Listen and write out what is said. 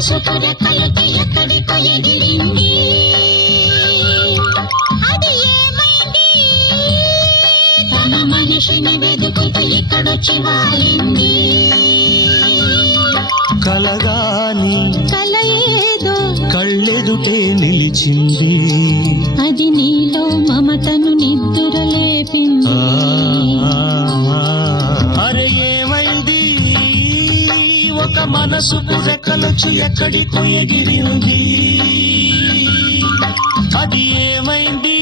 మనసుకు రెక్కలొచ్చి ఎక్కడికో ఎగిరింది. అది ఏమైంది? తన మనిషిని వెతుకుతూ ఇక్కడొచ్చి వాలింది. కలగాని కల ఏదో కళ్ళెదుటే నిలిచింది. అది నీలో మమతను నిద్దురలేపింది. అరే ఏమైంది? ఒక మనసుకు రెక్కలొచ్చి ఎక్కడికో ఎగిరింది. అది ఏమైంది?